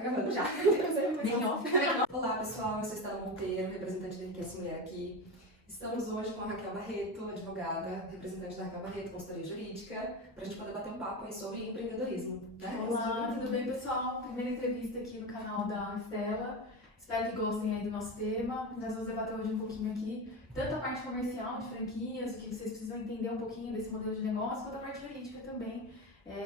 Tá gravando já. Bem off. Olá pessoal, eu sou Estela Monteiro, representante da Enriquece Mulher aqui. Estamos hoje com a Raquel Barreto, advogada, representante da Raquel Barreto, consultoria jurídica, para a gente poder bater um papo aí sobre empreendedorismo. Né? Olá, tudo bem pessoal? Primeira entrevista aqui no canal da Estela. Espero que gostem aí do nosso tema. Nós vamos debater hoje um pouquinho aqui, tanto a parte comercial de franquias, o que vocês precisam entender um pouquinho desse modelo de negócio, quanto a parte jurídica também,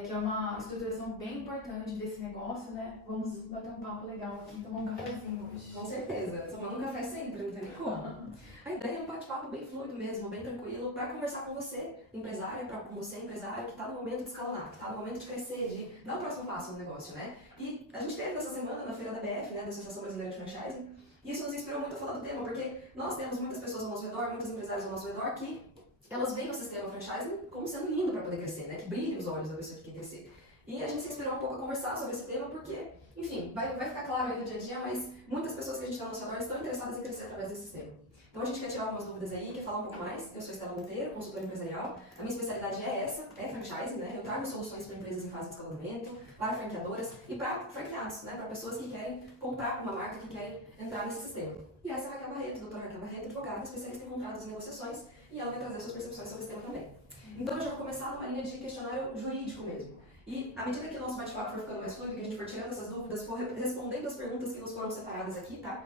que é uma estruturação bem importante desse negócio, né? Vamos bater um papo legal aqui, tomar um cafezinho hoje. Com certeza, tomando um café sempre, não tem nem como. A ideia é um bate-papo bem fluido mesmo, bem tranquilo, para conversar com você, empresária, com você, empresário, que está no momento de escalonar, que está no momento de crescer, de dar o próximo passo no negócio, né? E a gente teve essa semana na feira da BF, né, da Associação Brasileira de Franchising, e isso nos inspirou muito a falar do tema, porque nós temos muitas pessoas ao nosso redor, muitos empresários ao nosso redor, que elas veem o sistema franchising como sendo lindo para poder crescer, né? Que brilha os olhos da pessoa que quer crescer. E a gente se inspirou um pouco a conversar sobre esse tema, porque, enfim, vai ficar claro aí no dia a dia, mas muitas pessoas que a gente está ao nosso redor estão interessadas em crescer através desse sistema. Então a gente quer tirar algumas dúvidas aí, quer falar um pouco mais. Eu sou Estela Monteiro, consultora empresarial. A minha especialidade é essa, é franchising, né? Eu trago soluções para empresas em fase de escalonamento, para franqueadoras e para franqueados, né? Para pessoas que querem comprar uma marca, que querem entrar nesse sistema. E essa é a Raquel Barreto, doutora Raquel Barreto, advogada, especialista em contratos e negociações, e ela vai trazer suas percepções sobre esse tema também. Então eu já vou começar numa linha de questionário jurídico mesmo. E à medida que o nosso bate-papo for ficando mais fluido, que a gente for tirando essas dúvidas, for respondendo as perguntas que nos foram separadas aqui, tá?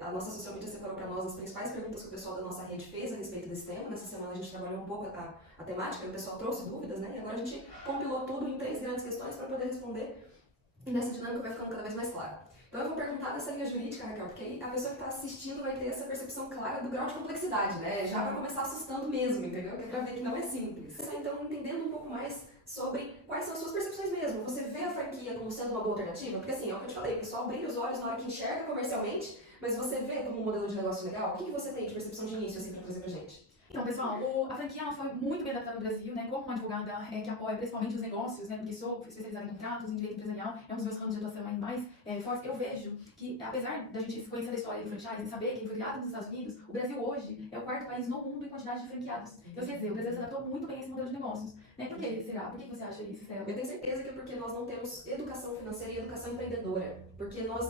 A nossa social media separou para nós as principais perguntas que o pessoal da nossa rede fez a respeito desse tema. Nessa semana a gente trabalhou um pouco a temática, e o pessoal trouxe dúvidas, né? E agora a gente compilou tudo em 3 grandes questões para poder responder. E nessa dinâmica vai ficando cada vez mais claro. Então eu vou perguntar nessa linha jurídica, Raquel, porque aí a pessoa que está assistindo vai ter essa percepção clara do grau de complexidade, né? Já vai começar assustando mesmo, entendeu? Que é para ver que não é simples. Então, entendendo um pouco mais sobre quais são as suas percepções mesmo. Você vê a franquia como sendo uma boa alternativa? Porque assim, é o que eu te falei, o pessoal brilha os olhos na hora que enxerga comercialmente, mas você vê como um modelo de negócio legal? O que você tem de percepção de início assim para trazer pra gente? Então, pessoal, a franquia ela foi muito bem adaptada no Brasil, né? Como uma advogada que apoia principalmente os negócios, né? Porque sou especializada em contratos, em direito empresarial, é um dos meus ramos de atuação aí mais fortes. Eu vejo que, apesar da gente conhecer a história do franchise e saber que ele foi criado nos Estados Unidos, o Brasil hoje é o 4º país no mundo em quantidade de franqueados. Então, quer dizer, o Brasil se adaptou muito bem a esse modelo de negócios. Né? Por que será? Por que você acha isso, Stella? Eu tenho certeza que é porque nós não temos educação financeira e educação empreendedora. Porque nós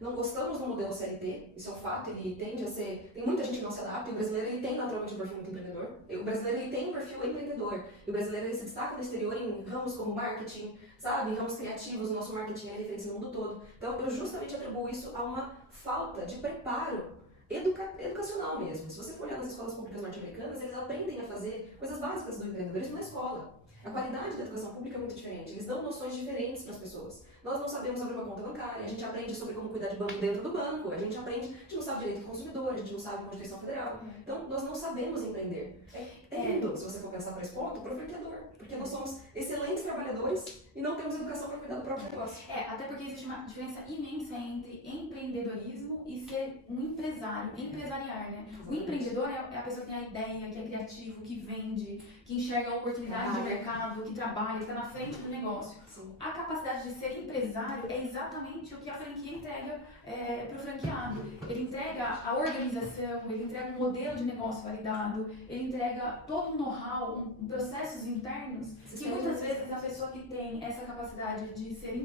não gostamos do modelo CLT, isso é um fato, ele tende a ser... Tem muita gente que não se adapta, e o brasileiro ele tem naturalmente um perfil muito empreendedor. O brasileiro ele tem um perfil empreendedor. E o brasileiro ele se destaca no exterior em ramos como marketing, sabe? Em ramos criativos, o nosso marketing é referência no mundo todo. Então eu justamente atribuo isso a uma falta de preparo educacional mesmo. Se você for olhar nas escolas públicas norte-americanas, eles aprendem a fazer coisas básicas do empreendedorismo na escola. A qualidade da educação pública é muito diferente, eles dão noções diferentes para as pessoas. Nós não sabemos abrir uma conta bancária, a gente aprende sobre como cuidar de banco dentro do banco, a gente não sabe direito do consumidor, a gente não sabe Constituição Federal. Então, nós não sabemos empreender. É lindo, se você for pensar por esse ponto, para o franqueador, porque nós somos excelentes trabalhadores e não temos educação para cuidar do próprio negócio. Até porque existe uma diferença imensa entre empreendedorismo e ser um empresário, empresariar, né? O empreendedor é a pessoa que tem a ideia, que é criativo, que vende, que enxerga a oportunidade de mercado, que trabalha, que está na frente do negócio. Sim. A capacidade de ser empresário é exatamente o que a franquia entrega para o franqueado. Ele entrega a organização, ele entrega um modelo de negócio validado, ele entrega todo o know-how, processos internos, que muitas vezes a pessoa que tem essa capacidade de ser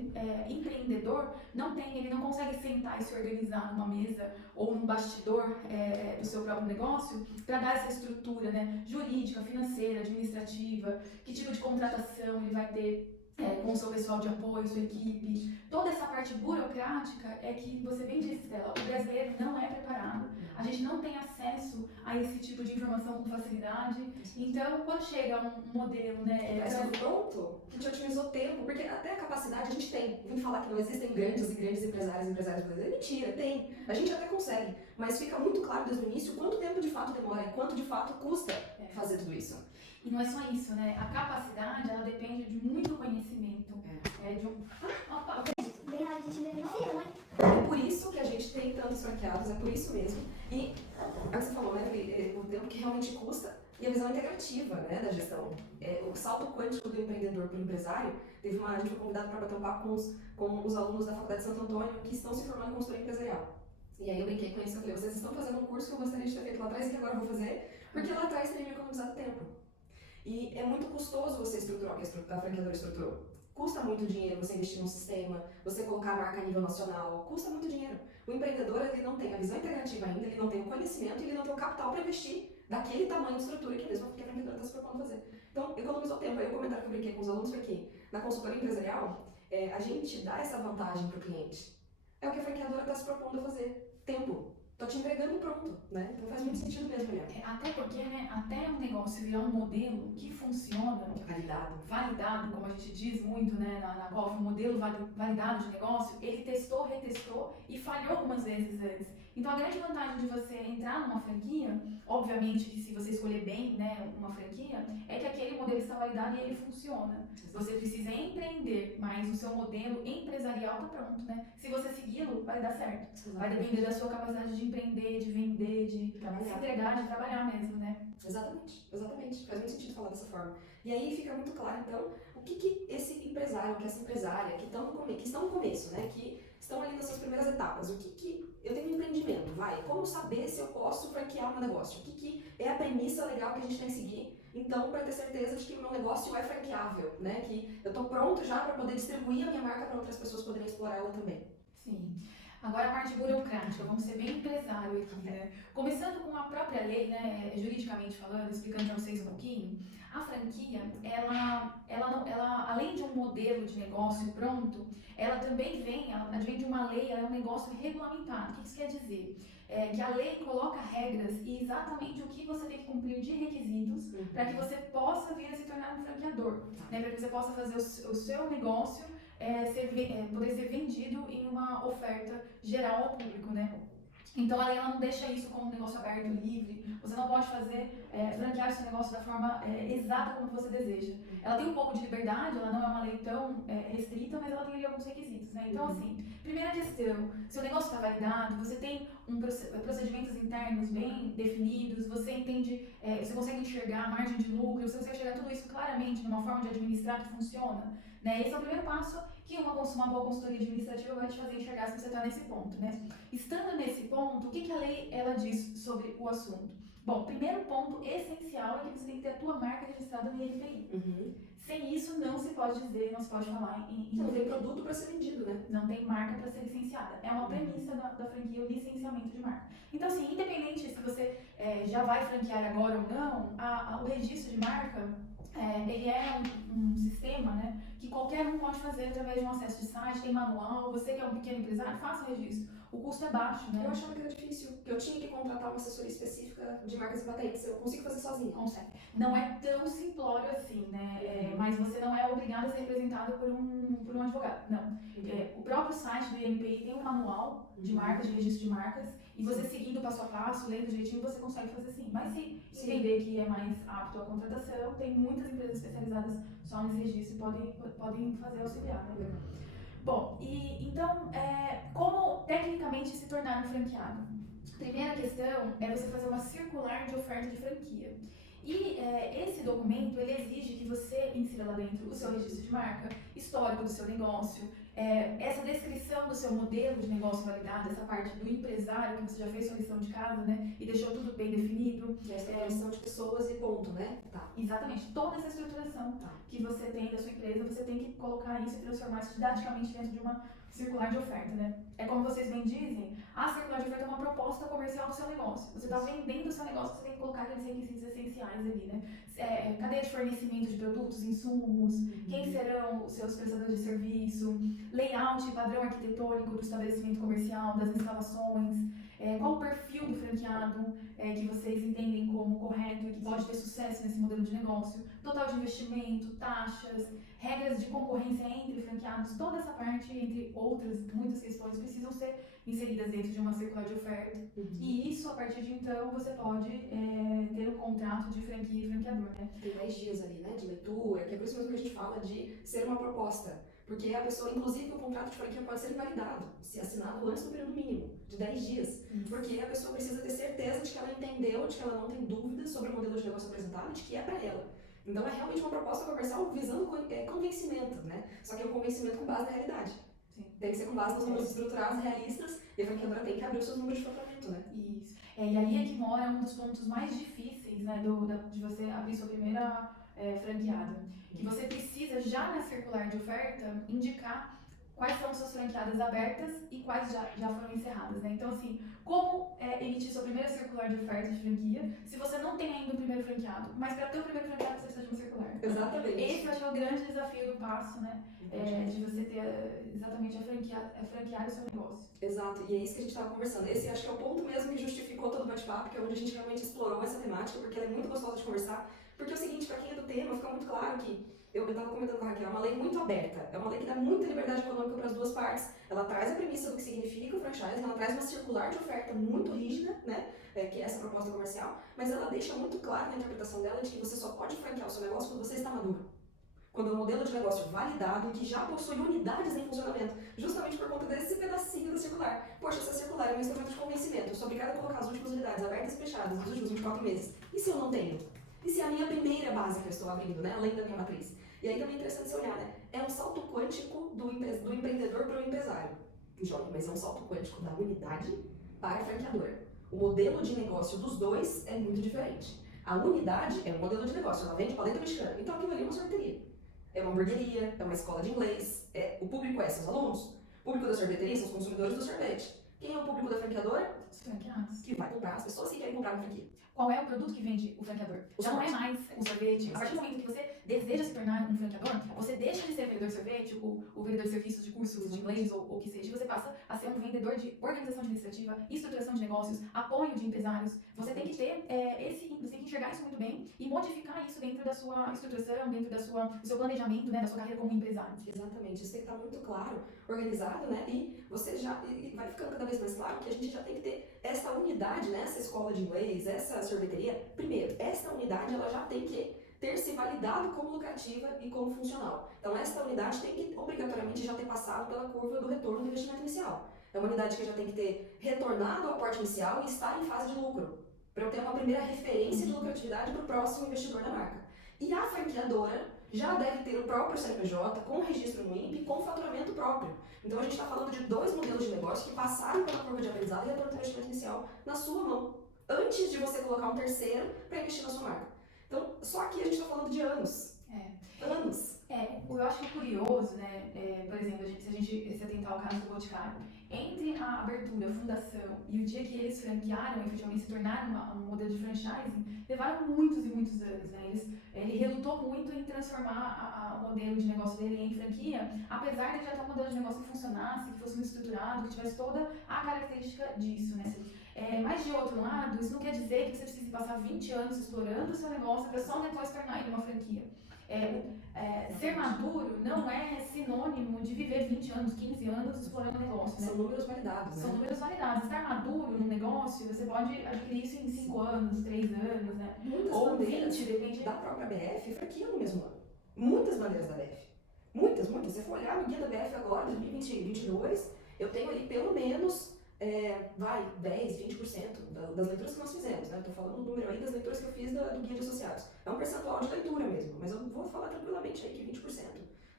empreendedor não tem, ele não consegue sentar e se organizar numa mesa ou num bastidor do seu próprio negócio para dar essa estrutura, né, jurídica, financeira, administrativa, que tipo de contratação ele vai ter com o seu pessoal de apoio, sua equipe. Toda essa parte burocrática é que você bem disse, Stella, o brasileiro não é preparado, a gente não tem acesso a esse tipo de informação com facilidade. Então, quando chega um modelo, né... É pronto, que te otimizou tempo, porque até a capacidade a gente tem. Vim falar que não existem grandes empresários brasileiros. Mentira, tem. A gente até consegue, mas fica muito claro desde o início quanto tempo de fato demora e quanto de fato custa fazer tudo isso. E não é só isso, né? A capacidade, ela depende de muito conhecimento. É por isso que a gente tem tantos franqueados, é por isso mesmo. E, é o que você falou, né, o tempo que realmente custa e a visão integrativa, né, da gestão. O salto quântico do empreendedor para o empresário, a gente foi convidado para bater um papo com os alunos da Faculdade de Santo Antônio que estão se formando em consultoria empresarial. E aí eu brinquei com isso, eu falei, vocês estão fazendo um curso que eu gostaria de ter feito lá atrás e que agora eu vou fazer, porque lá atrás teria me economizado tempo. E é muito custoso você estruturar o que a franqueadora estruturou. Custa muito dinheiro você investir num sistema, você colocar a marca a nível nacional, custa muito dinheiro. O empreendedor, ele não tem a visão integrativa ainda, ele não tem o conhecimento, ele não tem o capital para investir daquele tamanho de estrutura que mesmo que a franqueadora está se propondo fazer. Então, economizou tempo. Aí o comentário que eu brinquei com os alunos foi que, na consultoria empresarial, a gente dá essa vantagem para o cliente. É o que a franqueadora está se propondo a fazer. Tempo. Tô te entregando pronto, né? Então faz muito sentido mesmo, Juliana. Até porque, né, até um negócio virar um modelo que funciona, validado, como a gente diz muito, né, na COF, um modelo validado de negócio, ele testou, retestou e falhou algumas vezes antes. Então a grande vantagem de você entrar numa franquia, obviamente que se você escolher bem, né, uma franquia, é que aquele modelo está validado e ele funciona. Você precisa empreender, mas o seu modelo empresarial está pronto, né? Se você segui-lo, vai dar certo. Vai depender da sua capacidade de empreender, de vender, de se entregar, de trabalhar mesmo, né? Exatamente. Faz muito sentido falar dessa forma. E aí fica muito claro, então, o que esse empresário, que essa empresária, que estão no começo, né, que estão ali nas suas primeiras etapas, o que eu tenho um empreendimento, como saber se eu posso franquear o meu negócio? O que é a premissa legal que a gente tem que seguir, então, para ter certeza de que o meu negócio é franqueável, né, que eu estou pronto já para poder distribuir a minha marca para outras pessoas poderem explorar ela também. Sim. Agora a parte burocrática, vamos ser bem empresário aqui, né? Começando com a própria lei, né, juridicamente falando, explicando para vocês um pouquinho, a franquia, ela, além de um modelo de negócio pronto, ela também advém de uma lei, ela é um negócio regulamentado. O que isso quer dizer? Que a lei coloca regras e exatamente o que você tem que cumprir de requisitos para que você possa vir a se tornar um franqueador, né? Para que você possa fazer o seu negócio poder ser vendido em uma oferta geral ao público, né? Então a lei ela não deixa isso como um negócio aberto, livre. Você não pode franquear o seu negócio da forma exata como você deseja. Ela tem um pouco de liberdade, ela não é uma lei tão restrita, mas ela tem ali alguns requisitos, né? Então assim, primeira questão, seu negócio está validado, você tem procedimentos internos bem definidos, você entende, você consegue enxergar a margem de lucro, você consegue enxergar tudo isso claramente numa forma de administrar que funciona. Né? Esse é o primeiro passo que uma boa consultoria administrativa vai te fazer enxergar se você está nesse ponto. Né? Estando nesse ponto, o que a lei ela diz sobre o assunto? Bom, primeiro ponto essencial é que você tem que ter a tua marca registrada no INPI. Sem isso, não se pode dizer, não se pode falar em não tem produto para ser vendido, né? Não tem marca para ser licenciada. É uma premissa da franquia, o licenciamento de marca. Então, assim, independente se você já vai franquear agora ou não, o registro de marca, ele é um sistema, né, que qualquer um pode fazer através de um acesso de site, tem manual, você que é um pequeno empresário, faça registro. O custo é baixo, né? Eu achava que era difícil, que eu tinha que contratar uma assessoria específica de marcas e patentes. Eu consigo fazer sozinha? Consegue. Não é tão simplório assim, né? Mas você não é obrigado a ser representado por um advogado, não. O próprio site do INPI tem um manual de marcas, de registro de marcas, e você seguindo passo a passo, lendo direitinho, você consegue fazer sim. Mas se entender que é mais apto à contratação, tem muitas empresas especializadas só nesse registro e podem fazer auxiliar, né? Bom, então, como tecnicamente se tornar um franqueado? Primeira questão é você fazer uma circular de oferta de franquia. E esse documento, ele exige que você insira lá dentro o seu registro de marca, histórico do seu negócio, essa descrição do seu modelo de negócio validado, essa parte do empresário, que você já fez sua lição de casa, né? E deixou tudo bem definido. E essa definição de pessoas e ponto, né? Tá. Exatamente. Toda essa estruturação que você tem da sua empresa, você tem que colocar isso e transformar isso didaticamente dentro de uma circular de oferta, né? É como vocês bem dizem, a circular de oferta é uma proposta comercial do seu negócio. Você está vendendo o seu negócio, você tem que colocar aqueles requisitos essenciais ali, né? Cadeia de fornecimento de produtos, insumos, quem serão os seus prestadores de serviço, layout, padrão arquitetônico do estabelecimento comercial, das instalações, qual o perfil do franqueado que vocês entendem como correto e que pode ter sucesso nesse modelo de negócio, total de investimento, taxas, regras de concorrência entre franqueados, toda essa parte, entre outras muitas questões, precisam ser inseridas dentro de uma circular de oferta. E isso, a partir de então, você pode ter um contrato de franquia e franqueador, né? Tem 10 dias ali, né, de leitura, que é por isso mesmo que a gente fala de ser uma proposta. Porque a pessoa, inclusive, o contrato de franquia pode ser invalidado, se assinado antes do período mínimo, de 10 dias. Porque a pessoa precisa ter certeza de que ela entendeu, de que ela não tem dúvidas sobre o modelo de negócio apresentado, de que é para ela. Então é realmente uma proposta comercial visando convencimento, né? Só que é um convencimento com base na realidade. Tem que ser com base nos números estruturados, realistas, e a franqueadora tem que abrir os seus números de faturamento, né? Isso. E aí é que mora um dos pontos mais difíceis, né, de você abrir sua primeira franqueado. Que você precisa, já na circular de oferta, indicar quais são suas franqueadas abertas e quais já foram encerradas, né? Então, assim, como emitir sua primeira circular de oferta de franquia se você não tem ainda um primeiro franqueado? Mas para ter o primeiro franqueado, você precisa de uma circular. Exatamente. Esse eu acho que é o grande desafio do passo, né? De você ter exatamente a franquear o seu negócio. Exato, e é isso que a gente estava conversando. Esse acho que é o ponto mesmo que justificou todo o bate-papo, que é onde a gente realmente explorou essa temática, porque ela é muito gostosa de conversar. Porque é o seguinte, para quem é do tema, fica muito claro que, eu estava comentando com a Raquel, é uma lei muito aberta, é uma lei que dá muita liberdade econômica para as duas partes. Ela traz a premissa do que significa o franchise, ela traz uma circular de oferta muito rígida, né, que é essa proposta comercial, mas ela deixa muito claro na interpretação dela de que você só pode franquear o seu negócio quando você está maduro. Quando é um modelo de negócio validado e que já possui unidades em funcionamento, justamente por conta desse pedacinho da circular. Poxa, essa circular é um instrumento de convencimento, eu sou obrigada a colocar as últimas unidades abertas e fechadas nos últimos 24 meses. E se eu não tenho? E se é a minha primeira base que eu estou abrindo, né, além da minha matriz? E aí também é interessante você olhar, né? É um salto quântico do empreendedor para o empresário. Jogue, mas é um salto quântico da unidade para a franqueadora. O modelo de negócio dos dois é muito diferente. A unidade é um modelo de negócio, ela vende paleta mexicana, então aquilo ali é uma sorveteria. É uma hamburgueria, é uma escola de inglês, o público é seus alunos. O público da sorveteria são os consumidores do sorvete. Quem é o público da franqueadora? Os franqueados. Que vai comprar, as pessoas que querem comprar uma franquia. Qual é o produto que vende o franqueador? Já não é mais o sorvete. A partir do momento que você deseja se tornar um franqueador, você deixa de ser vendedor de sorvete, o vendedor de serviços de cursos de inglês ou o que seja, você passa a ser um vendedor de organização administrativa, estruturação de negócios, apoio de empresários. Você tem que ter você tem que enxergar isso muito bem e modificar isso dentro da sua estruturação, dentro do seu planejamento, né, da sua carreira como empresário. Exatamente, isso tem que estar muito claro, organizado, né? E você já vai ficando cada vez mais claro que a gente já tem que ter essa unidade, né? Essa escola de inglês, essa sorveteria. Primeiro, essa unidade ela já tem que ter se validado como lucrativa e como funcional. Então, essa unidade tem que obrigatoriamente já ter passado pela curva do retorno do investimento inicial. É uma unidade que já tem que ter retornado ao aporte inicial e estar em fase de lucro, para eu ter uma primeira referência de lucratividade para o próximo investidor da marca. E a franqueadora já deve ter o próprio CNPJ, com registro no INPE e com faturamento próprio. Então a gente está falando de dois modelos de negócio que passaram pela curva de aprendizado e retorno do investimento inicial na sua mão, antes de você colocar um terceiro para investir na sua marca. Então, só aqui a gente está falando de anos. Anos. Eu acho que é curioso, né? Por exemplo, se atentar ao caso do Boticário, entre a abertura, a fundação e o dia que eles franquearam, efetivamente se tornaram um modelo de franchising, levaram muitos e muitos anos, né? Ele relutou muito em transformar o modelo de negócio dele em franquia, apesar de já ter um modelo de negócio que funcionasse, que fosse muito estruturado, que tivesse toda a característica disso, né? Mas de outro lado, isso não quer dizer que você precise passar 20 anos explorando o seu negócio para só depois tornar ele uma franquia. Ser maduro não é sinônimo de viver 20 anos, 15 anos explorando o negócio, né? São números validados, né? São números validados. Estar maduro no negócio, você pode adquirir isso em 5 anos, 3 anos, né? Muitas ou bandeiras 20, depende da própria BF franquiam no mesmo ano. Muitas bandeiras da BF. Muitas. Se você for olhar no guia da BF agora, 2022, eu tenho ali pelo menos 10, 20% das leituras que nós fizemos, né? Estou falando o número aí das leituras que eu fiz do guia de associados. É um percentual de leitura mesmo, mas eu vou falar tranquilamente aí que 20%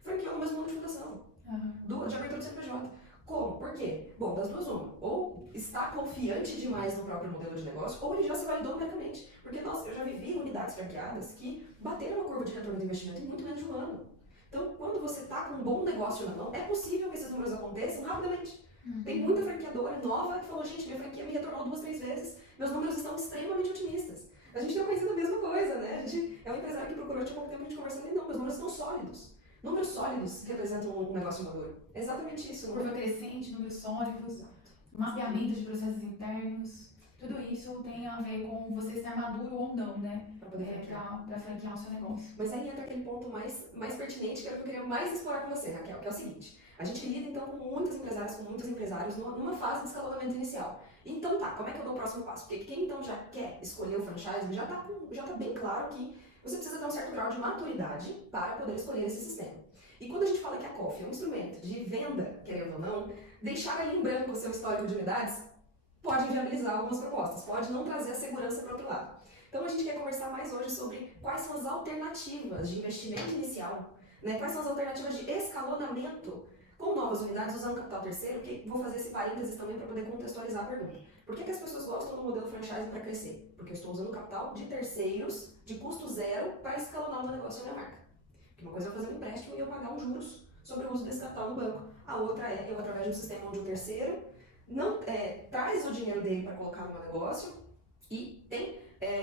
franqueou no mesmo ano de fundação, de abertura do CNPJ. Como? Por quê? Bom, das duas uma. Ou está confiante demais no próprio modelo de negócio, ou ele já se validou numericamente. Porque, eu já vivi unidades franqueadas que bateram a curva de retorno do investimento em muito menos de um ano. Então, quando você está com um bom negócio na mão, é possível que esses números aconteçam rapidamente. Tem muita franqueadora nova que falou, gente, minha franquia me retornou 2, 3 vezes, meus números estão extremamente otimistas. A gente tem conhecido a mesma coisa, né? A gente é um empresário que procurou, tinha pouco tempo a gente conversando, e não, meus números estão sólidos. Números sólidos representam um negócio maduro. É exatamente isso. Curva crescente, números sólidos, mapeamento de processos internos, tudo isso tem a ver com você ser maduro ou não, né? Para franquear o seu negócio. Mas aí entra aquele ponto mais pertinente, que era o que eu queria mais explorar com você, Raquel, que é o seguinte. A gente lida então com muitas empresárias, com muitos empresários numa fase de escalonamento inicial. Então tá, como é que eu dou o próximo passo? Porque quem então já quer escolher o franchise já tá bem claro que você precisa ter um certo grau de maturidade para poder escolher esse sistema. E quando a gente fala que a COF é um instrumento de venda, querendo ou não, deixar ali em branco o seu histórico de unidades pode inviabilizar algumas propostas, pode não trazer a segurança para o outro lado. Então a gente quer conversar mais hoje sobre quais são as alternativas de investimento inicial, né? Quais são as alternativas de escalonamento Com novas unidades, usando capital terceiro, que vou fazer esse parênteses também para poder contextualizar a pergunta. Por que as pessoas gostam do modelo franchise para crescer? Porque eu estou usando capital de terceiros, de custo zero, para escalonar o meu negócio e a minha marca. Porque uma coisa é eu fazer um empréstimo e eu pagar um juros sobre o uso desse capital no banco. A outra é eu, através de um sistema onde o terceiro traz o dinheiro dele para colocar no meu negócio e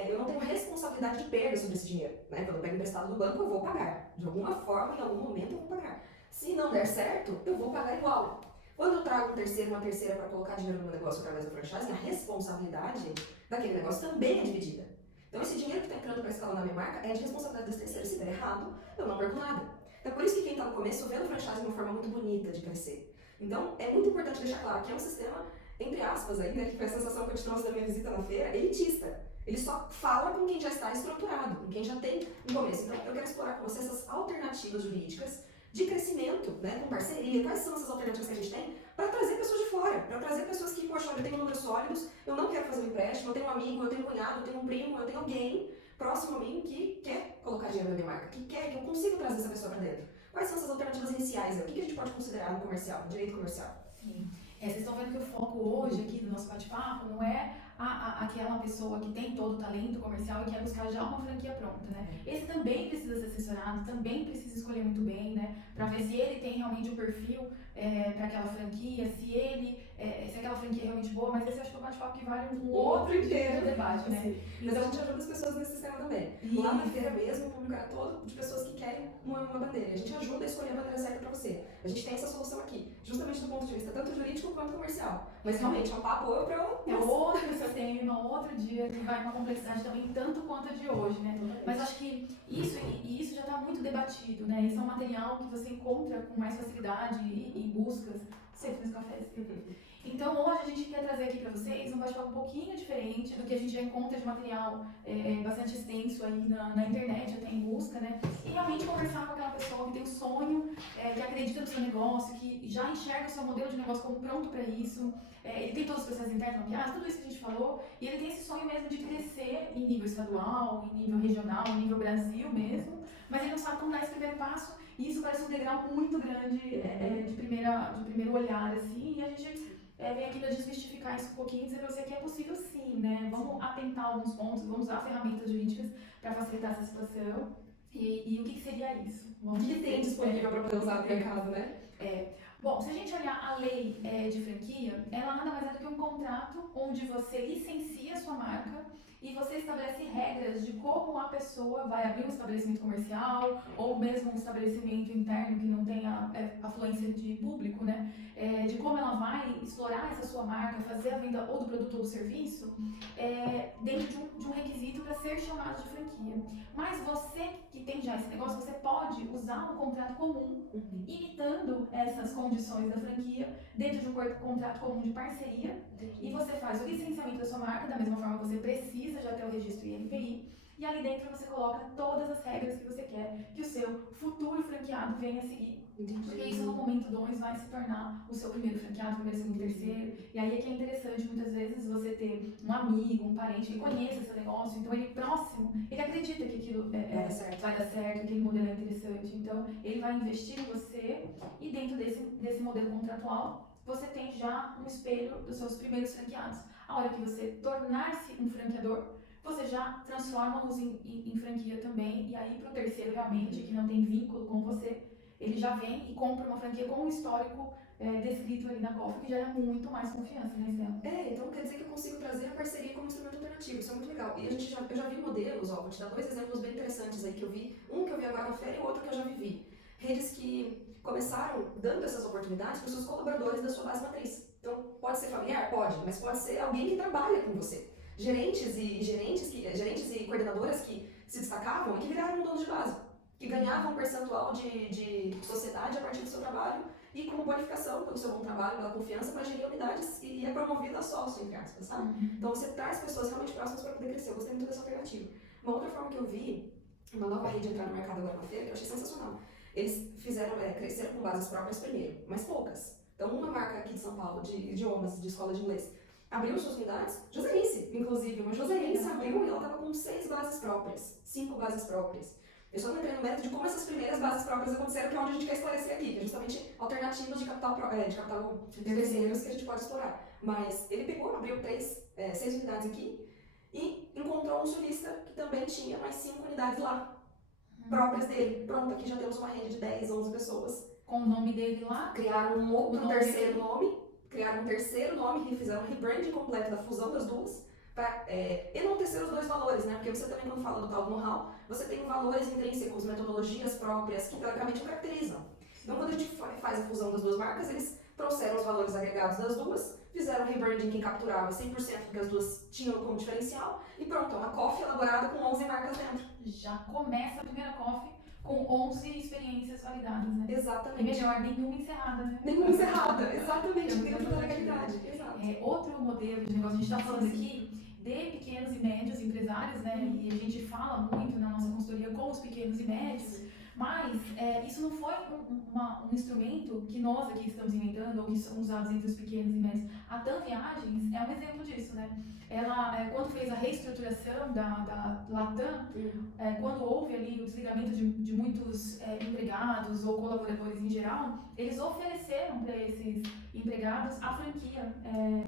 eu não tenho responsabilidade de perda sobre esse dinheiro. Né? Quando eu pego emprestado do banco, eu vou pagar. De alguma forma, em algum momento, eu vou pagar. Se não der certo, eu vou pagar igual. Quando eu trago um terceiro, uma terceira para colocar dinheiro no meu negócio através do franchise, a responsabilidade daquele negócio também é dividida. Então, esse dinheiro que está entrando para escalonar minha marca é de responsabilidade desse terceiro. Se der errado, eu não perco nada. Então, é por isso que quem está no começo vê o franchise de uma forma muito bonita de crescer. Então, é muito importante deixar claro que é um sistema, entre aspas, aí, né, que foi a sensação que eu te trouxe da minha visita na feira, elitista. Ele só fala com quem já está estruturado, com quem já tem um começo. Então, eu quero explorar com você essas alternativas jurídicas de crescimento, né, com parceria. Quais são essas alternativas que a gente tem para trazer pessoas de fora, para trazer pessoas que, poxa, olha, eu tenho números sólidos, eu não quero fazer um empréstimo, eu tenho um amigo, eu tenho um cunhado, eu tenho um primo, eu tenho alguém próximo a mim que quer colocar dinheiro na minha marca, que quer que eu consiga trazer essa pessoa para dentro. Quais são essas alternativas iniciais? O que a gente pode considerar no comercial, no direito comercial? Sim. Vocês estão vendo que o foco hoje aqui do nosso bate-papo não é aquela pessoa que tem todo o talento comercial e quer buscar já uma franquia pronta, né? Esse também precisa ser assessorado, também precisa escolher muito bem, né? Para ver se ele tem realmente o perfil para aquela franquia, se aquela franquia é realmente boa, mas esse acho que é um bate-papo que vale um outro dia de debate, né? Mas a gente ajuda as pessoas nesse sistema também. Lá na feira mesmo, o público é todo de pessoas que querem uma bandeira. A gente ajuda a escolher a bandeira certa para você. A gente tem essa solução aqui, justamente do ponto de vista tanto jurídico quanto comercial. Mas realmente é um papo é outro sistema, outro dia, que vai uma complexidade também tanto quanto a de hoje, né? Mas acho que isso já está muito debatido, né? Isso é um material que você encontra com mais facilidade em buscas. Sempre nos cafés. Então hoje a gente quer trazer aqui para vocês um bate-papo um pouquinho diferente do que a gente já encontra de material bastante extenso aí na internet, até em busca, né? E realmente conversar com aquela pessoa que tem um sonho, que acredita no seu negócio, que já enxerga o seu modelo de negócio como pronto para isso. Ele tem todos os processos internos mapeados, tudo isso que a gente falou, e ele tem esse sonho mesmo de crescer em nível estadual, em nível regional, em nível Brasil mesmo, mas ele não sabe como dar esse primeiro passo, e isso parece um degrau muito grande de primeiro olhar, assim, e a gente vem aqui para desmistificar isso um pouquinho e dizer para você que é possível sim, né? Vamos atentar alguns pontos, vamos usar ferramentas jurídicas para facilitar essa situação. E o que seria isso? O que tem disponível para poder usar no mercado, né? Bom, se a gente olhar a lei de franquia, ela nada mais é do que um contrato onde você licencia a sua marca e você estabelece regras de como a pessoa vai abrir um estabelecimento comercial ou mesmo um estabelecimento interno que não tenha afluência de público, né? De como ela vai explorar essa sua marca, fazer a venda ou do produto ou do serviço dentro de um requisito para ser chamado de franquia. Mas você que tem já esse negócio, você pode usar um contrato comum, imitando essas condições da franquia, dentro de um contrato comum de parceria, e você faz o licenciamento da sua marca, da mesma forma que você precisa já ter o registro INPI, e ali dentro você coloca todas as regras que você quer que o seu futuro franqueado venha a seguir. Porque isso no momento 2 vai se tornar o seu primeiro franqueado, primeiro, segundo, terceiro. E aí é que é interessante muitas vezes você ter um amigo, um parente que conheça esse negócio, então ele próximo, ele acredita que aquilo vai dar certo, que aquele modelo é interessante. Então ele vai investir em você e dentro desse modelo contratual você tem já um espelho dos seus primeiros franqueados. A hora que você tornar-se um franqueador, você já transforma-os em franquia também. E aí para o terceiro realmente, que não tem vínculo com você, ele já vem e compra uma franquia com um histórico descrito ali na COF, que já é muito mais confiança, né, Estela? Então quer dizer que eu consigo trazer a parceria como instrumento alternativo, isso é muito legal. E eu já vi modelos, vou te dar 2 exemplos bem interessantes aí que eu vi, um que eu vi agora na feira e o outro que eu já vivi. Redes que começaram dando essas oportunidades para os seus colaboradores da sua base matriz. Então pode ser familiar? Pode, mas pode ser alguém que trabalha com você. Gerentes e coordenadoras que se destacavam e que viraram um dono de base, que ganhavam um percentual de sociedade a partir do seu trabalho e como bonificação pelo seu bom trabalho, pela confiança para gerir unidades e é promovido a sócio, entre aspas, sabe? Então você traz pessoas realmente próximas para poder crescer. Eu gostei muito dessa alternativa. Uma outra forma que eu vi, uma nova rede entrar no mercado agora na feira, que eu achei sensacional. Eles cresceram com bases próprias primeiro, mas poucas. Então uma marca aqui de São Paulo, de idiomas, de escola de inglês, abriu suas unidades, Joseense, inclusive, uma Joseense abriu e ela estava com 6 bases próprias, 5 bases próprias. Eu só não entrei no mérito de como essas primeiras bases próprias aconteceram, que é onde a gente quer esclarecer aqui, que é justamente alternativas de capital de terceiros que a gente pode explorar. Mas ele pegou, abriu 6 unidades aqui e encontrou um sulista que também tinha mais 5 unidades lá, próprias dele. Pronto, aqui já temos uma rede de 10, 11 pessoas. Com o nome dele lá? Criaram um terceiro nome, fizeram um rebranding completo da fusão das duas, para enaltecer os dois valores, né? Porque você também, quando fala do tal know-how, você tem valores intrínsecos, metodologias próprias que teoricamente o caracterizam. Então, quando a gente faz a fusão das duas marcas, eles trouxeram os valores agregados das duas, fizeram um rebranding que capturava 100% do que as duas tinham como diferencial, e pronto, é uma coffee elaborada com 11 marcas dentro. Já começa a primeira coffee com 11 experiências validadas, né? Exatamente. E melhor, nenhuma encerrada, né? Nenhuma encerrada, exatamente, dentro da legalidade. Exato. Outro modelo de negócio, a gente está falando aqui de pequenos e médios empresários, né? E a gente fala muito na nossa consultoria com os pequenos e médios, mas isso não foi um instrumento que nós aqui estamos inventando ou que são usados entre os pequenos e médios. A TAM Viagens é um exemplo disso, né? Ela, quando fez a reestruturação da Latam, quando houve ali o desligamento de muitos empregados ou colaboradores em geral, eles ofereceram para esses empregados a franquia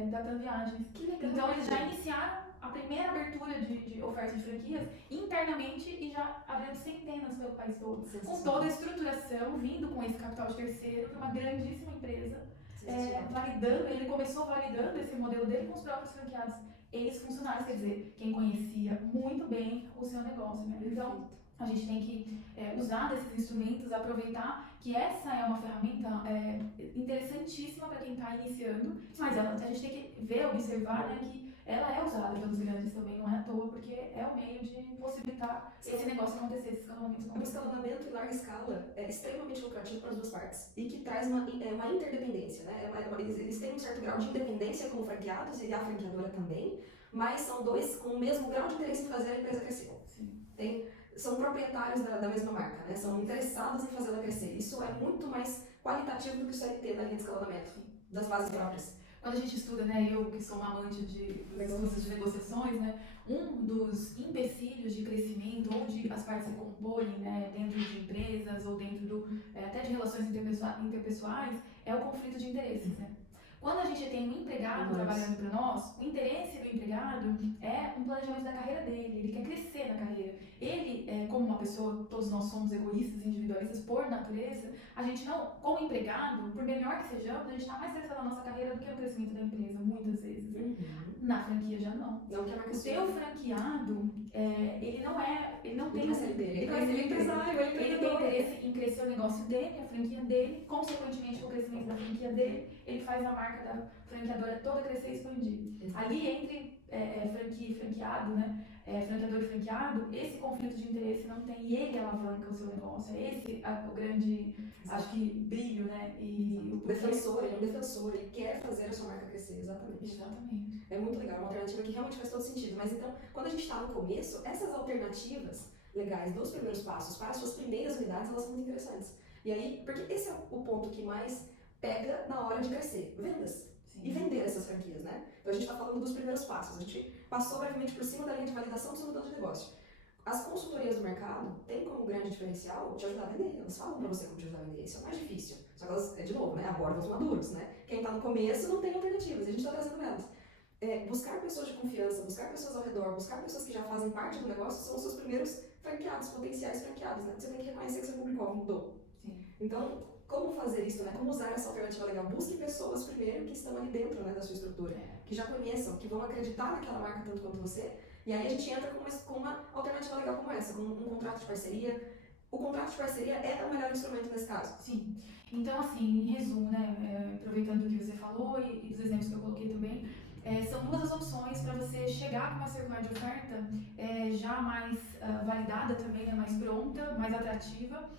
da TAM Viagens. Que legal. Então eles já iniciaram a primeira abertura de oferta de franquias internamente e já abriram centenas pelo país todo. Com toda a estruturação, vindo com esse capital de terceiro para uma grandíssima empresa, validando, ele começou validando esse modelo dele com os próprios franqueados, eles funcionários, quer dizer, quem conhecia muito bem o seu negócio, né? Então, a gente tem que usar desses instrumentos, aproveitar que essa é uma ferramenta interessantíssima para quem está iniciando, mas a gente tem que ver, observar, né, que ela é usada pelos grandes também, não é à toa, porque é o meio de possibilitar esse negócio acontecer, esse escalonamento. O escalonamento em larga escala é extremamente lucrativo para as duas partes e que traz uma interdependência, né? Eles têm um certo grau de independência como franqueados e a franqueadora também, mas são dois com o mesmo grau de interesse em fazer a empresa crescer. São proprietários da mesma marca, né? São interessados em fazê-la crescer. Isso é muito mais qualitativo do que o CLT na linha de escalonamento das bases próprias. Quando a gente estuda, né, eu que sou uma amante de negociações, né, um dos empecilhos de crescimento, onde as partes se compõem, né, dentro de empresas ou dentro até de relações interpessoais, é o conflito de interesses, né? Quando a gente tem um empregado trabalhando para nós, o interesse do empregado é um planejamento da carreira dele, ele quer crescer na carreira. Ele, como uma pessoa, todos nós somos egoístas, individualistas por natureza, a gente não, como empregado, por melhor que sejamos, a gente está mais interessado na nossa carreira do que no crescimento da empresa, muitas vezes. Na franquia já não. O seu franqueado, ele não tem interesse em crescer o negócio dele, a franquia dele, consequentemente o crescimento da franquia dele, ele faz a marca da franqueadora toda crescer e expandir. Ali entre franquia e franqueado, né? Franqueador e franqueado, esse conflito de interesse não tem e ele alavanca o seu negócio. É esse o grande, acho que, brilho, né? E o defensor, ele é um defensor, ele quer fazer a sua marca crescer, exatamente. É muito legal, uma alternativa que realmente faz todo sentido. Mas então, quando a gente está no começo, essas alternativas legais dos primeiros passos para as suas primeiras unidades, elas são muito interessantes. E aí, porque esse é o ponto que mais pega na hora de crescer, vendas. E vender essas franquias, né? Então a gente está falando dos primeiros passos. A gente passou brevemente por cima da linha de validação do seu modelo de negócio. As consultorias do mercado têm como grande diferencial te ajudar a vender. Elas falam para você como te ajudar a vender. Isso é o mais difícil. Só que elas, de novo, né, abordam os maduros, né? Quem está no começo não tem alternativas. E a gente está trazendo elas. Buscar pessoas de confiança, buscar pessoas ao redor, buscar pessoas que já fazem parte do negócio são os seus primeiros franqueados, potenciais franqueados, né? Você tem que reconhecer que seu público mudou. Então, como fazer isso, né? Como usar essa alternativa legal? Busque pessoas primeiro que estão ali dentro, né, da sua estrutura, que já conheçam, que vão acreditar naquela marca tanto quanto você. E aí a gente entra com uma alternativa legal como essa, com um contrato de parceria. O contrato de parceria é o melhor instrumento nesse caso. Sim. Então, assim, em resumo, né, aproveitando o que você falou e dos exemplos que eu coloquei também, são duas as opções para você chegar com uma circular de oferta já mais validada também, mais pronta, mais atrativa.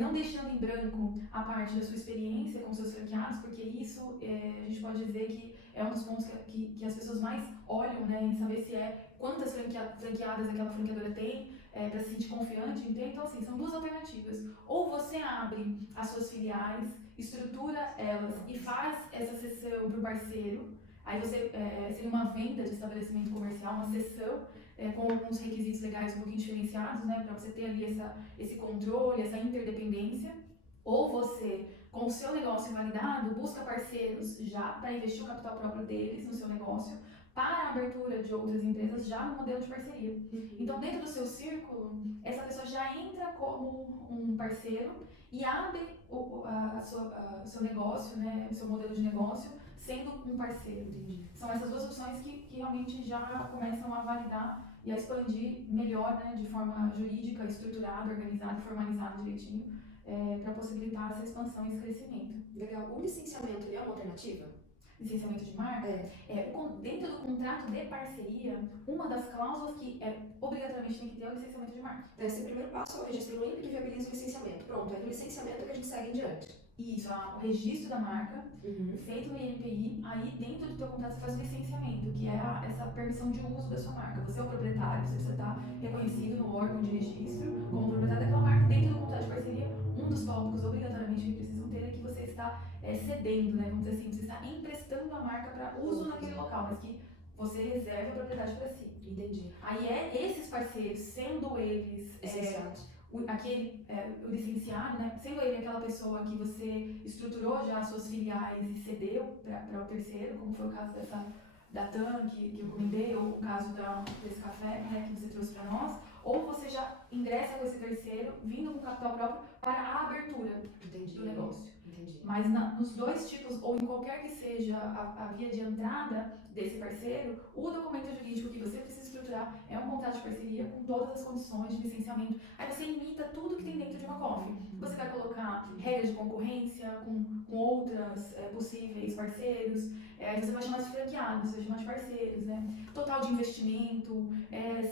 Não deixando em branco a parte da sua experiência com seus franqueados, porque isso a gente pode dizer que é um dos pontos que as pessoas mais olham, né, em saber se quantas franqueadas aquela franqueadora tem, para se sentir confiante. Então, assim, são duas alternativas. Ou você abre as suas filiais, estrutura elas e faz essa cessão para o parceiro. Aí você seria uma venda de estabelecimento comercial, uma cessão com alguns requisitos legais um pouquinho diferenciados, né, para você ter ali esse controle, essa interdependência. Ou você, com o seu negócio validado, busca parceiros já para investir o capital próprio deles no seu negócio, para a abertura de outras empresas já no modelo de parceria. Então, dentro do seu círculo, essa pessoa já entra como um parceiro e abre o seu negócio, né, o seu modelo de negócio, sendo um parceiro. São essas duas opções que realmente já começam a validar e a expandir melhor, né, de forma jurídica, estruturada, organizada e formalizada direitinho, para possibilitar essa expansão e esse crescimento. Legal. O licenciamento ele é uma alternativa? Licenciamento de marca? Dentro do contrato de parceria, uma das cláusulas que obrigatoriamente tem que ter é o licenciamento de marca. Esse primeiro passo é o registro no INPE que viabiliza o licenciamento. Pronto, é no licenciamento que a gente segue em diante. Isso, o registro da marca, feito no INPI, aí dentro do teu contrato você faz o licenciamento, que é essa permissão de uso da sua marca. Você é o proprietário, você precisa estar reconhecido no órgão de registro como proprietário daquela marca. Dentro do contrato de parceria, um dos tópicos obrigatoriamente que precisam ter é que você está cedendo, né, vamos dizer assim, você está emprestando a marca para uso naquele local, mas que você reserva a propriedade para si. Entendi. Aí esses parceiros, sendo eles o licenciado, né, sendo ele aquela pessoa que você estruturou já as suas filiais e cedeu para o terceiro, como foi o caso da TAM que eu comentei, ou o caso desse café, né, que você trouxe para nós, ou você já ingressa com esse terceiro, vindo com capital próprio para a abertura do negócio. Entendi. Mas nos dois tipos, ou em qualquer que seja a via de entrada desse parceiro, o documento jurídico que você precisa estruturar é um contrato de parceria com todas as condições de licenciamento. Aí você imita tudo que tem dentro de uma COF. Você vai colocar regras de concorrência com outras possíveis parceiros, você vai chamar de franqueados, você vai chamar de parceiros, né? Total de investimento,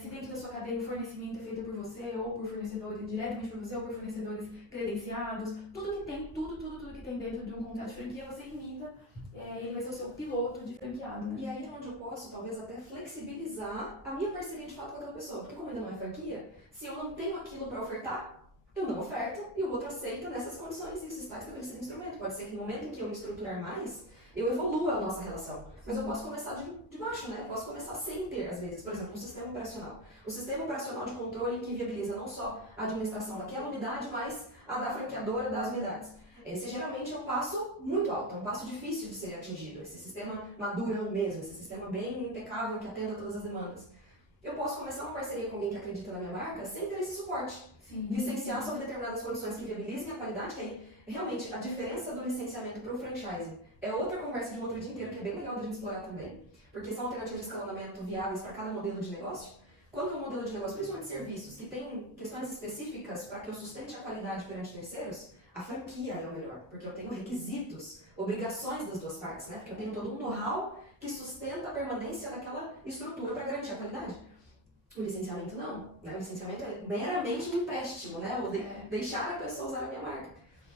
se dentro da sua cadeia o fornecimento é feito por você, ou por fornecedores, diretamente por você, ou por fornecedores credenciados, tudo que tem, tudo que tem dentro de um contrato de franquia, você imita, ele vai ser o seu piloto de franqueado, né? E aí é onde eu posso, talvez, até flexibilizar a minha parceria de fato com aquela pessoa. Porque como ainda não é franquia, se eu não tenho aquilo para ofertar, eu não oferto e o outro aceita nessas condições e isso está estabelecido no instrumento. Pode ser que no momento em que eu me estruturar mais, eu evolua a nossa relação. Mas eu posso começar de baixo, né? Eu posso começar sem ter, às vezes, por exemplo, um sistema operacional. O sistema operacional de controle que viabiliza não só a administração daquela unidade, mas a da franqueadora das unidades. Esse geralmente é um passo muito alto, é um passo difícil de ser atingido. Esse sistema maduro mesmo, esse sistema bem impecável que atenda a todas as demandas. Eu posso começar uma parceria com alguém que acredita na minha marca sem ter esse suporte. Sim. Licenciar sob determinadas condições que viabilizem a qualidade, que aí, realmente a diferença do licenciamento para o franchise é outra conversa de um outro dia inteiro, que é bem legal da gente explorar também, porque são alternativas de escalonamento viáveis para cada modelo de negócio. Quando é um modelo de negócio, principalmente de serviços, que tem questões específicas para que eu sustente a qualidade perante terceiros, a franquia é o melhor, porque eu tenho requisitos, obrigações das duas partes, né? Porque eu tenho todo um know-how que sustenta a permanência daquela estrutura para garantir a qualidade. O licenciamento não, né? O licenciamento é meramente um empréstimo, né? Ou deixar a pessoa usar a minha marca.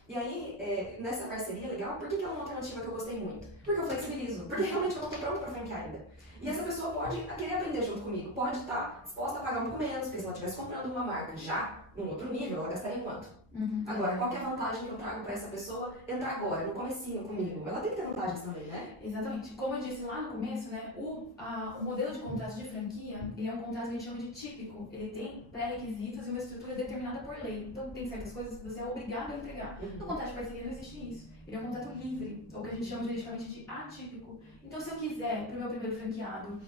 E aí, nessa parceria legal, por que ela é uma alternativa que eu gostei muito? Porque eu flexibilizo, porque realmente eu não estou pronto para franquear ainda. E essa pessoa pode querer aprender junto comigo, pode estar disposta a pagar um pouco menos, porque se ela estivesse comprando uma marca já num outro nível, ela gastaria quanto? Agora, qual que é a vantagem que eu trago para essa pessoa entrar agora, no comecinho comigo? Ela tem que ter vantagens também, né? Exatamente. Como eu disse lá no começo, né, o modelo de contrato de franquia, ele é um contrato que a gente chama de típico. Ele tem pré-requisitos e uma estrutura determinada por lei. Então, tem certas coisas que você é obrigado a entregar. No contrato de parceria não existe isso. Ele é um contrato livre, ou que a gente chama juridicamente de atípico. Então, se eu quiser, para o meu primeiro franqueado,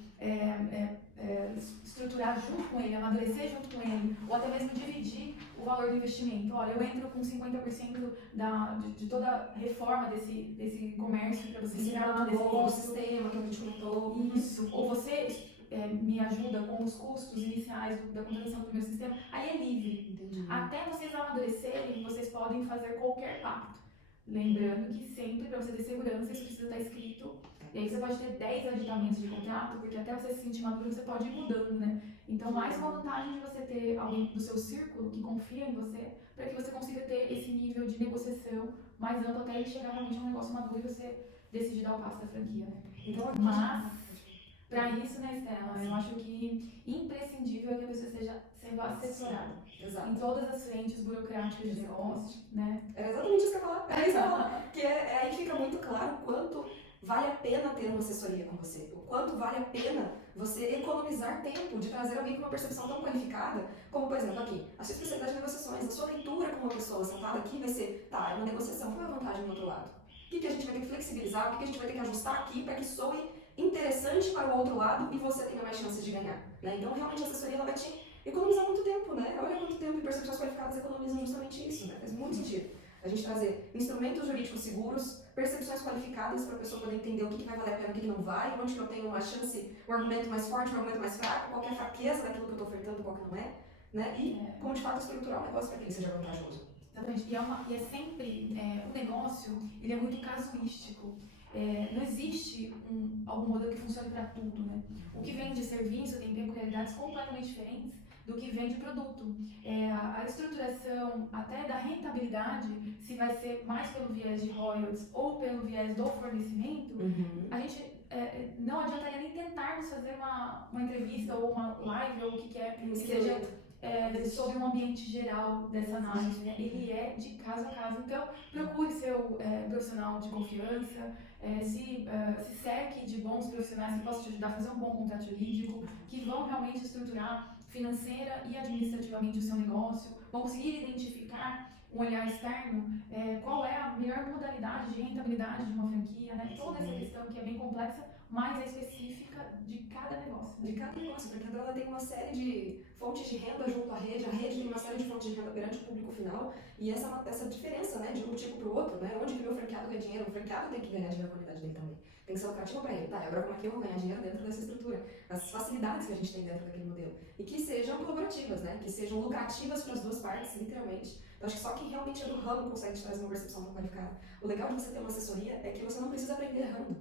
estruturar junto com ele, amadurecer junto com ele, ou até mesmo dividir o valor do investimento. Olha, eu entro com 50% de toda a reforma desse comércio para você tirar desse o sistema que a gente comentou. Isso. Ou você me ajuda com os custos iniciais da contratação do meu sistema. Aí é livre. Entendi. Até vocês amadurecerem, vocês podem fazer qualquer pacto. Lembrando que sempre, para você ter segurança, isso precisa estar escrito. E aí você pode ter 10 aditamentos de contrato, porque até você se sentir maduro, você pode ir mudando, né? Então, mais uma vantagem de você ter alguém do seu círculo que confia em você, para que você consiga ter esse nível de negociação mais amplo até chegar realmente a um negócio maduro e você decidir dar o passo da franquia, né? Então, mas, para isso, né, Estela, eu acho que imprescindível é que a pessoa esteja sendo assessorada. Exato. Em todas as frentes burocráticas de negócio, né? Era exatamente isso que eu ia falar. É isso que eu ia falar. Que aí fica muito claro quanto vale a pena ter uma assessoria com você, o quanto vale a pena você economizar tempo de trazer alguém com uma percepção tão qualificada, como por exemplo aqui, a sua especialidade de negociações, a sua leitura com uma pessoa sentada aqui vai ser, tá, é uma negociação, qual é a vantagem do outro lado? O que a gente vai ter que flexibilizar, o que a gente vai ter que ajustar aqui para que soe interessante para o outro lado e você tenha mais chances de ganhar, né? Então realmente a assessoria ela vai te economizar muito tempo, né? Olha quanto tempo e percepções qualificadas economizam justamente isso, né? Faz muito sentido. A gente trazer instrumentos jurídicos seguros, percepções qualificadas para a pessoa poder entender o que vai valer a pena, o que não vai, onde que eu tenho uma chance, um argumento mais forte, um argumento mais fraco, qual que é a fraqueza daquilo que eu estou ofertando, qual que não é, né? E como de fato estruturar o negócio para que ele seja vantajoso. Exatamente. E é sempre, o negócio, ele é muito casuístico. Não existe algum modelo que funcione para tudo, né? O que vem de serviço tem peculiaridades completamente diferentes do que vem de produto. A estruturação até da rentabilidade, se vai ser mais pelo viés de royalties ou pelo viés do fornecimento, a gente não adiantaria nem tentarmos fazer uma entrevista ou uma live ou o que quer que seja sobre um ambiente geral dessa análise, né? Ele é de caso a caso. Então, procure seu profissional de confiança, se cerque de bons profissionais que possam te ajudar a fazer um bom contrato jurídico, que vão realmente estruturar financeira e administrativamente o seu negócio, vão conseguir identificar um olhar externo, qual é a melhor modalidade de rentabilidade de uma franquia, né? Toda essa questão que é bem complexa, mas é específica de cada negócio. De cada negócio, porque ela tem uma série de fontes de renda junto à rede, a rede tem uma série de fontes de renda perante o público final, e essa diferença, né, de um tipo para o outro, né, onde que o meu franqueado ganha dinheiro, o franqueado tem que ganhar dinheiro com a unidade dele também. Tem que ser lucrativo para ele, tá? Agora como é que eu vou ganhar dinheiro dentro dessa estrutura? As facilidades que a gente tem dentro daquele modelo. E que sejam colaborativas, né? Que sejam lucrativas para as duas partes, literalmente. Então acho que só quem realmente é do ramo consegue te trazer uma percepção tão qualificada. O legal de você ter uma assessoria é que você não precisa aprender errando.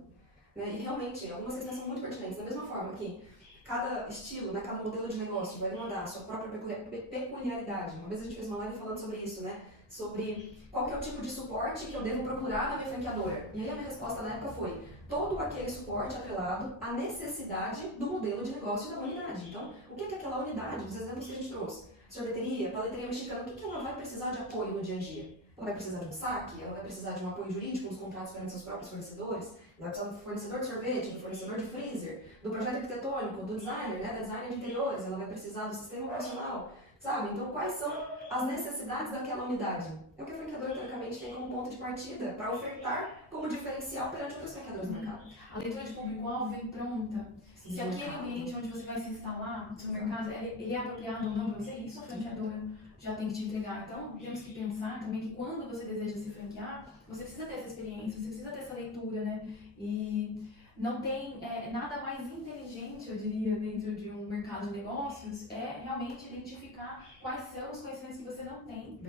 Né? E realmente, algumas questões são muito pertinentes. Da mesma forma que cada estilo, né, cada modelo de negócio vai demandar a sua própria peculiaridade. Uma vez a gente fez uma live falando sobre isso, né? Sobre qual que é o tipo de suporte que eu devo procurar na minha franqueadora. E aí a minha resposta na época foi todo aquele suporte atrelado à necessidade do modelo de negócio da unidade. Então, o que é aquela unidade? Os exemplos que a gente trouxe. Sorveteria, paleteria mexicana, o que ela vai precisar de apoio no dia a dia? Ela vai precisar de um saque? Ela vai precisar de um apoio jurídico, uns contratos perante seus próprios fornecedores? Ela vai precisar do fornecedor de sorvete, do fornecedor de freezer, do projeto arquitetônico, do designer, né, da designer de interiores, ela vai precisar do sistema operacional, sabe? Então, quais são as necessidades daquela unidade? É o que a franqueadora, teoricamente, tem como ponto de partida para ofertar como diferencial perante outros franqueadores do mercado. A leitura de público-alvo vem pronta. Se aquele ambiente onde você vai se instalar, no seu mercado, ele é apropriado ou não para você, isso a franqueadora já tem que te entregar. Então, temos que pensar também que quando você deseja se franquear, você precisa ter essa experiência, você precisa ter essa leitura, né? E não tem nada mais inteligente, eu diria, dentro de um mercado de negócios, é realmente identificar quais são os conhecimentos que você não tem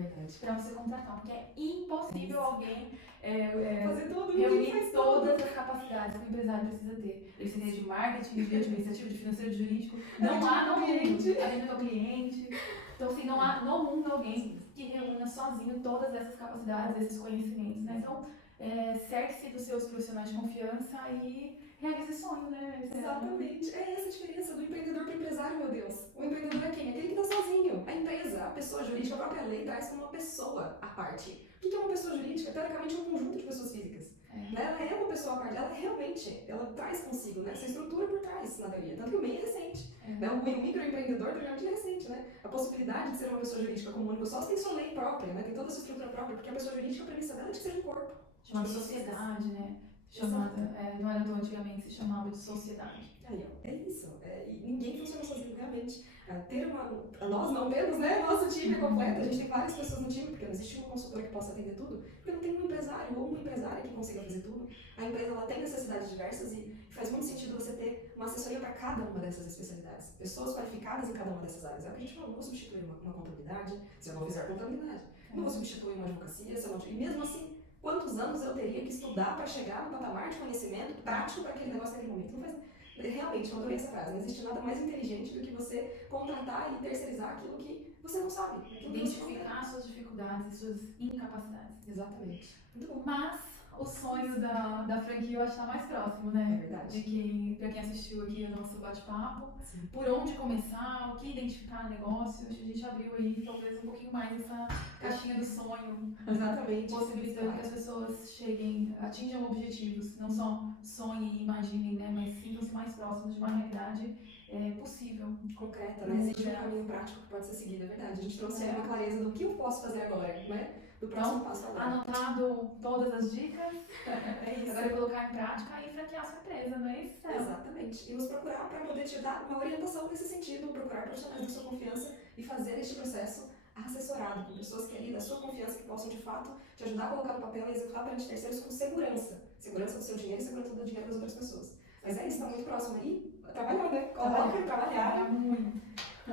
para você contratar, porque é impossível alguém fazer tudo, reunir todas as capacidades que o empresário precisa ter. Ele precisa de marketing, de administrativo, de financeiro, de jurídico. Não há no mundo, atendendo ao cliente. Então, assim, não há no mundo alguém que reúna sozinho todas essas capacidades, esses conhecimentos, né? Então, cerque-se dos seus profissionais de confiança e realize sonho, né? Exatamente. É essa a diferença do empreendedor para o empresário, meu Deus. O empreendedor é quem? Aquele que está sozinho. A empresa, a pessoa jurídica, a própria lei traz como uma pessoa à parte. O que é uma pessoa jurídica? Teoricamente, é um conjunto de pessoas físicas. Ela é uma pessoa à parte. Ela realmente, ela traz consigo, né, essa estrutura por trás, na teoria. Tanto que o MEI é recente. Né? O microempreendedor, realmente, é recente, né? A possibilidade de ser uma pessoa jurídica como único sócio tem sua lei própria, né? Tem toda a sua estrutura própria, porque a pessoa jurídica, a premissa dela é de ser um corpo. Chamada sociedade, né? Não era tão antigamente, se chamava de sociedade. Aí, ó, é isso. E ninguém funciona sozinho, realmente. Nós não temos, né? Nosso time é completo, a gente tem várias pessoas no time, porque não existe uma consultora que possa atender tudo, porque não tem um empresário ou uma empresária que consiga fazer tudo. A empresa ela tem necessidades diversas e faz muito sentido você ter uma assessoria para cada uma dessas especialidades. Pessoas qualificadas em cada uma dessas áreas. É o que a gente falou, não vou substituir uma contabilidade se eu não fizer contabilidade. Não vou substituir uma advocacia se eu não... E mesmo assim, quantos anos eu teria que estudar para chegar no patamar de conhecimento prático para aquele negócio naquele momento? Não faz... Realmente, eu adorei essa frase. Não existe nada mais inteligente do que você contratar e terceirizar aquilo que você não sabe. Identificar suas dificuldades e suas incapacidades. Exatamente. Muito bom. Mas o sonho da franquia eu acho que está mais próximo, né? É verdade. Pra quem assistiu aqui o nosso bate-papo, Sim. por onde começar, o que identificar negócios, a gente abriu aí talvez um pouquinho mais essa caixinha do sonho, Exatamente. possibilitando que as pessoas atinjam objetivos, não só sonhem e imaginem, né? Mas sintam-se mais próximos de uma realidade possível. Concreta, né? Existe um caminho prático que pode ser seguido, é verdade. A gente trouxe aí uma clareza do que eu posso fazer agora, né? Do próximo passo agora. Anotado todas as dicas, É isso. agora colocar em prática e franquear sua empresa, não é isso? Exatamente. E nos procurar para poder te dar uma orientação nesse sentido, procurar profissionais da sua confiança e fazer este processo assessorado com pessoas que ali da sua confiança que possam de fato te ajudar a colocar no papel e executar perante terceiros com segurança. Segurança do seu dinheiro e segurança do dinheiro das outras pessoas. Mas é isso, está muito próximo aí. Trabalhar, né? Coloca, trabalhar. Muito.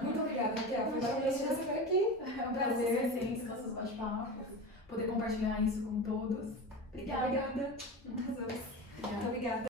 Muito obrigada, Raquel. Foi maravilhoso te receber aqui. É um prazer, sim, os nossos bate-papos, poder compartilhar isso com todos. Obrigada. Obrigada. Arrasamos. Muito obrigada.